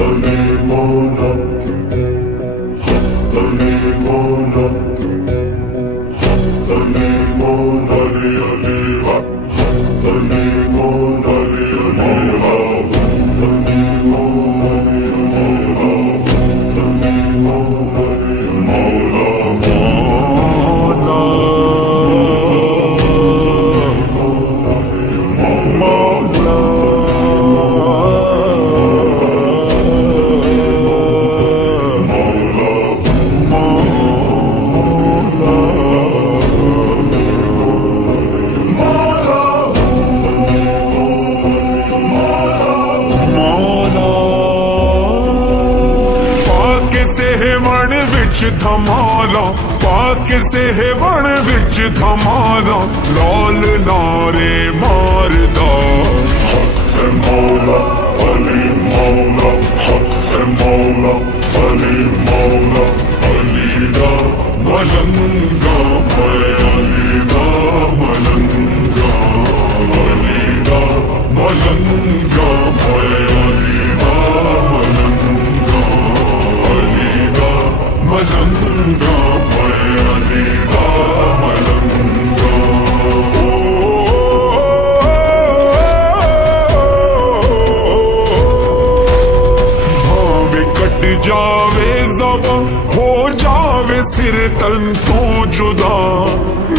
علی مولا علی مولا علی مولا علی علی علی مولا علی دھمالا پاک سہون وچ دھمالا لال نعرے ماردا حق ہے مولا علی مولا حق ہے مولا علی مولا علی دا ملنگا میں علی دا ملنگا علی دا ملنگا میں علی دا ملنگا علی دا ملنگا میں علی دا ملنگا بھاوے کٹ جاوے زباں ہو جاوے سر تن تو جدا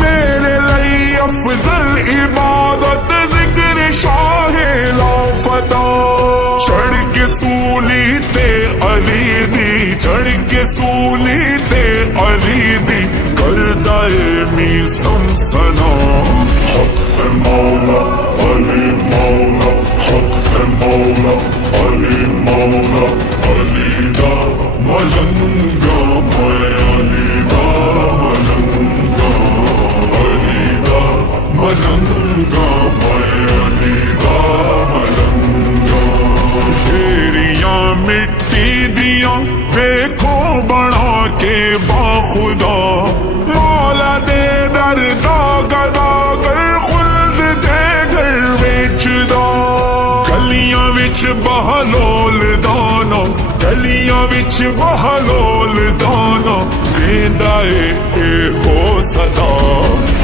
میرے لئی افضل عبادت ذکر شاہ لا فتح چڑھ کے سولی تے علی دی چڑھ کے سولی تے علی دی کر دائمی سمسنا حق ہے مولا علی مولا حق ہے مولا علی مولا علی دا ملنگا میں علی دا ملنگا علی دا ملنگا میں علی دا ملنگا گھیریاں مٹی دیاں ویکھو بنا کے باخدا مولا دے در دا گدا گر خلد دے گھر وچ دا گلیاں وچ بہلول دانا گلیاں وچ بہلول دانا دیندا اے ہو صدا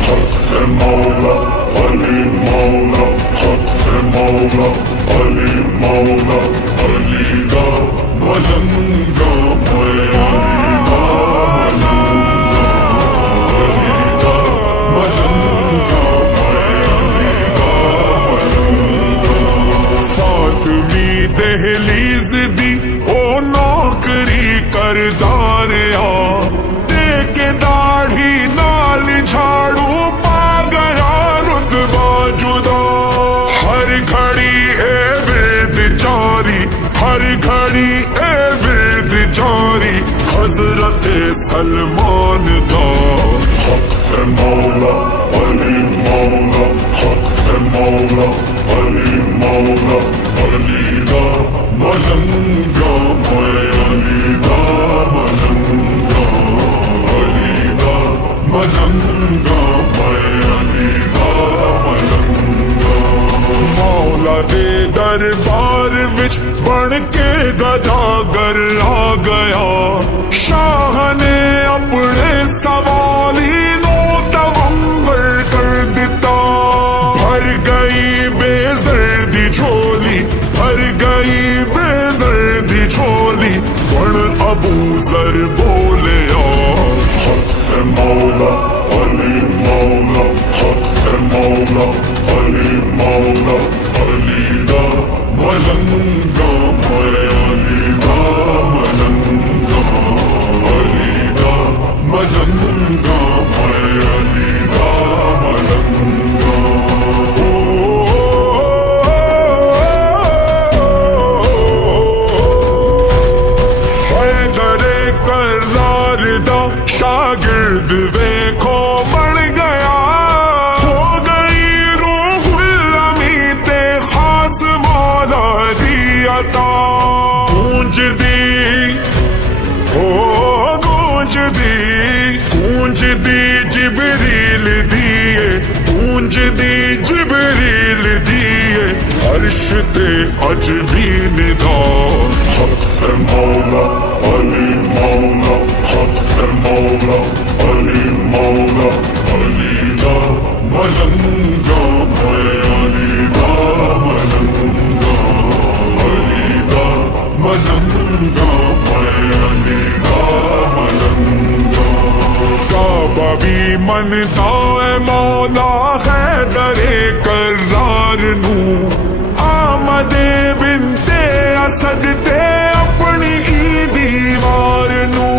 حق ہے مولا علی مولا حق ہے مولا علی مولا علی دا ملنگا میں علی دا ملنگا علی دا ملنگا میں علی دا ملنگا ساتویں دہلیز دی او نوکری کردا رہیا تے کے داڑھی نال جھاڑو پا گیا رتبہ جدا ہر گھڑی اے ورد جاری ہر گھڑی اے ورد جاری حضرت سلمان دا حق ہے مولا علی مولا حق ہے مولا علی مولا علی دا ملنگا میں علی دا ملنگا علی دا ملنگا میں علی دا ملنگا مولا دے دربار وچ بن کے گداگر آ گیا شاہ نے اپنے سوالی نو تغمبر کر دیتا بھر گئی بے زردی جھولی بھر گئی بے زردی جھولی بن ابو ذر بولیا حق ہے مولا علی مولا حق ہے مولا علی مولا علی دا ملنگا میں علی دا ملنگا علی دا ملنگا میں علی دا ملنگا حیدر کرار دا شاگرد ویکھو بڑھ گیا ہو گئی روح الامین تے خاص مولا دی عطا گونج دی گونج دی جبریل دیے گونج دی جبریل دیے عرش تے اج بھی ندا حق ہے مولا علی مولا حق ہے مولا علی مولا علی دا ملنگا میں علی دا ملنگا علی دا ملنگا میں علی دا ملنگا کعبہ بھی منتا ہے مولا حیدر کرار نو آمد بنت اسد تے اپنی ای دیوار نو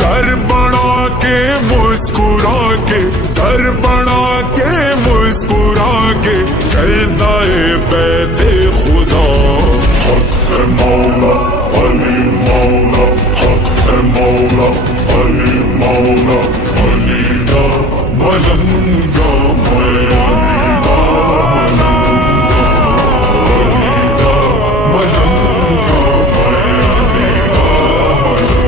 در بنا کے مسکرا کے در بنا کے مسکرا کے کہتا ہے بیت خدا حق ہے مولا علی مولا حق ہے مولا علی مولا علی دا ملنگا میں علی دا ملنگا علی دا ملنگا میں علی دا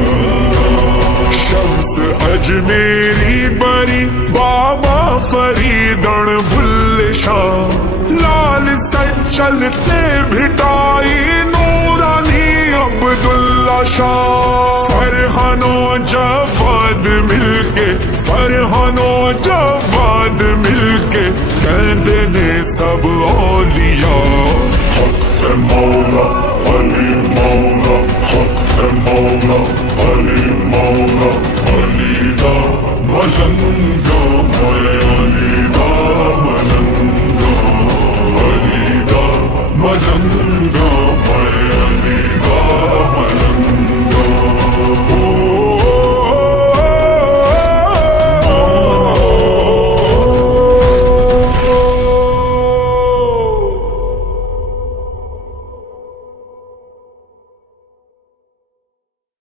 ملنگا شمس اجمیری بری بابا فریدن بھل شاہ لال سچلتے بھٹائی نورانی عبداللہ شاہ فرحان و جواد مل کے فرحان و جواد مل کے کہتے نے سب اولیاء حق ہے مولا علی مولا حق ہے مولا علی مولا علی دا ملنگا میں علی دا